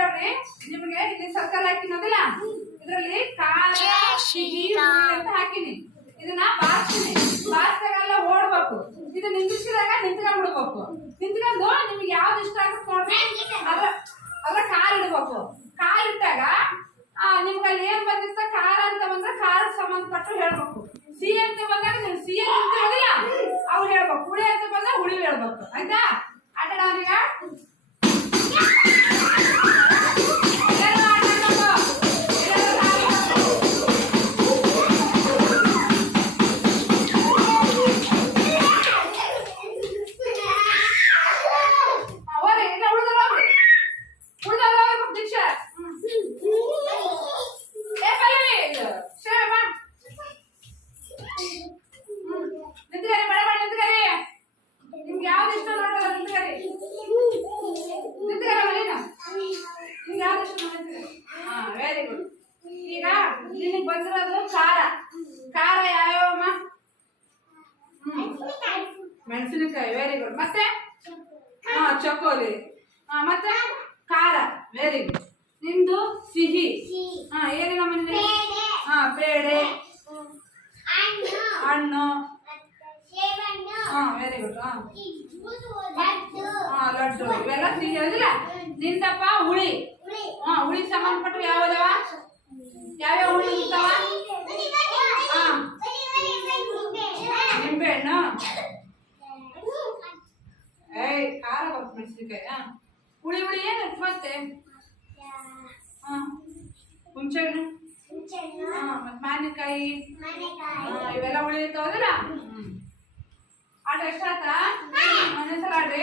ನೋಡ್ರಿ ನಿಮಗೆ ಇಲ್ಲಿ ಸರ್ಕಲ್ ಹಾಕಿನೋದಿಲ್ಲ ಇದರಲ್ಲಿ ಖಾರ ಸಿಹಿ ಅಂತ ಹಾಕಿನಿ ಇದನ್ನ ಬಾರ್ಸ್ತೀನಿ. ಬಾರ್ಸ್ದಾಗೆಲ್ಲ ಓಡ್ಬೇಕು. ಇದು ನಿಂದಿಸಿದಾಗ ನಿಂತ್ಕೊಂಡ್ ಬಿಡ್ಬೇಕು ನಿಂತ್ಕೊಂಡು ನಿಮ್ಗೆ ಯಾವ್ದು ಇಷ್ಟ ಆಗುತ್ತೆ ನೋಡ್ರಿ. ಅದ್ರ ಅದ್ರ ಕಾಲ್ ಇಡ್ಬೇಕು. ಕಾಲ್ ಇಟ್ಟಾಗ ನಿಮ್ಗೆ ಅಲ್ಲಿ ಏನ್ ಬಂದಿರ್ತ ಖಾರ ಅಂತ ಬಂದ್ರೆ ಖಾರ ಸಂಬಂಧಪಟ್ಟು ಹೇಳ್ಬೇಕು. ಸಿಹಿ ಅಂತ ಬಂದಾಗ ನೀವು ಸಿಹಿ ಅಂತ ಹೇಳಿಲ್ಲ ಅವ್ರು ಹೇಳ್ಬೇಕು. ಹುಳಿ ಅಂತ ಬಂದಾಗ ಹುಳಿ ಹೇಳ್ಬೇಕು. ಆಯ್ತಾ? ನಿನಗೆ ಬಂದಿರೋದು ಖಾರ. ಖಾರ ಯಾವ್ಯಾವಮ್ಮ ಮೆಣಸಿನಕಾಯಿ ವೆರಿ ಗುಡ್ ಮತ್ತೆ? ಹಾ ಚಕೋಲಿ ಹಾ, ಮತ್ತೆ? ಖಾರ ವೆರಿ ಗುಡ್ ನಿಂದು ಸಿಹಿ. ಹಾ, ಏನಿಲ್ಲ ಮನೆ ಹಾ ಬೇಳೆ ಹಣ್ಣು. ಹಾ ವೆರಿ ಗುಡ್ ಹಾ. ಹಾ, ಲಡ್ಡು. ಇವೆಲ್ಲ ಸಿಹಿ ಅದಿಲ್ಲ ನಿಂದಪ್ಪ ಹುಳಿ. ಹಾ, ಹುಳಿ ಸಂಬಂಧಪಟ್ಟು ಯಾವ್ದವ ಯಾವ್ಯಾವ ಹುಳಿ ಇರ್ತಾವ ಹಾ ನಿಂಬೆಹಣ್ಣು ಏಯ್ ಖಾರ ಹಾ ಹುಳಿ ಹುಳಿ ಏನು ಮತ್ತೆ? ಹಾ ಹುಂಚೆಹಣ್ಣು ಹಾ ಮತ್ತೆ ಮಾವಿನಕಾಯಿ? ಇವೆಲ್ಲ ಹುಳಿ ಇರ್ತಾವಲ್ಲ? ಆಟ ಎಷ್ಟಾತ ಒಂದೇ ಸಲ ಆಡ್ರಿ